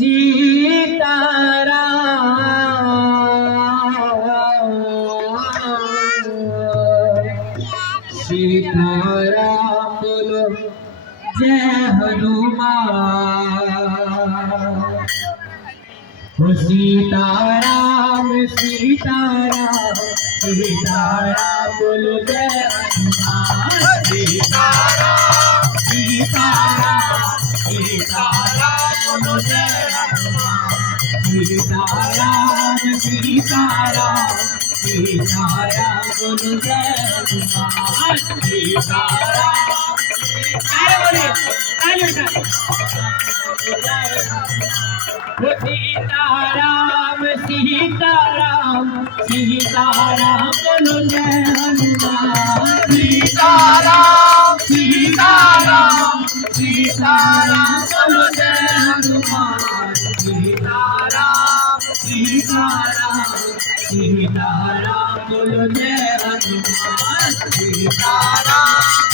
सीताराम बोलो जय हनुमान। हो सीताराम सीताराम सीताराम बोलो जय हनुमान। सीताराम सीताराम सीताराम बोलो जय हनुमान। सीताराम सीताराम सीताराम बोलो जय हनुमान। सीताराम सीताराम सीताराम सीताराम बोलो जय हनुमान। सीताराम सीताराम सीताराम बोलो जय हनुमान। सीताराम सीताराम सीताराम बोलो जय हनुमान। सीताराम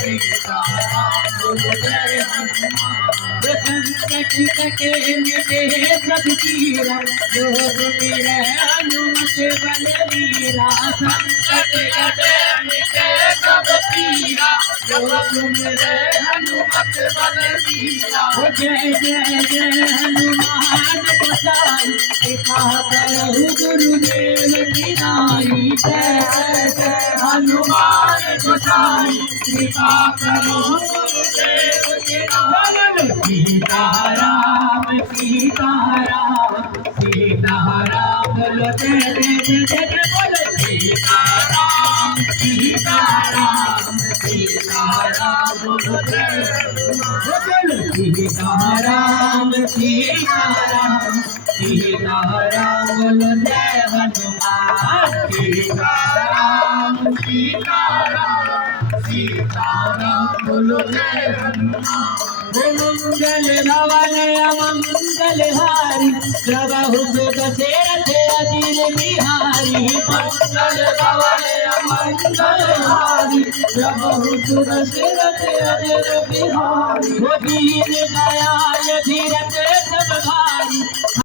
सीताराम बोलो जय हनुमान। संकट कटे मिटे सब पीरा जो मेरे हनुमत बलवीरा। संकट कटे मिटे सब पीरा जो मेरे हनुमत बलवीरा। जय जय जय हनुमान गोसाई कृपा करहु गुरुदेव की नाई। जय जय हनुमान गोसाई कृपा करहु गुरुदेव की नाई। सीताराम सीताराम सीताराम बोलो जय जय जय जय बोलो। सीताराम सीताराम सीताराम बोलो जय बोलो। सीताराम सीताराम सीताराम बोलो जय हनुमान। सीताराम सीताराम सीताराम बोलो जय हनुमान। मंगल भवन अमंगल हारी प्रभु सुख दशरथ अजिर बिहारी। मंगल भवन अमंगल हारी प्रभु सुख दशरथ अजिर बिहारी। दीन दयाल धीरज सब भारी।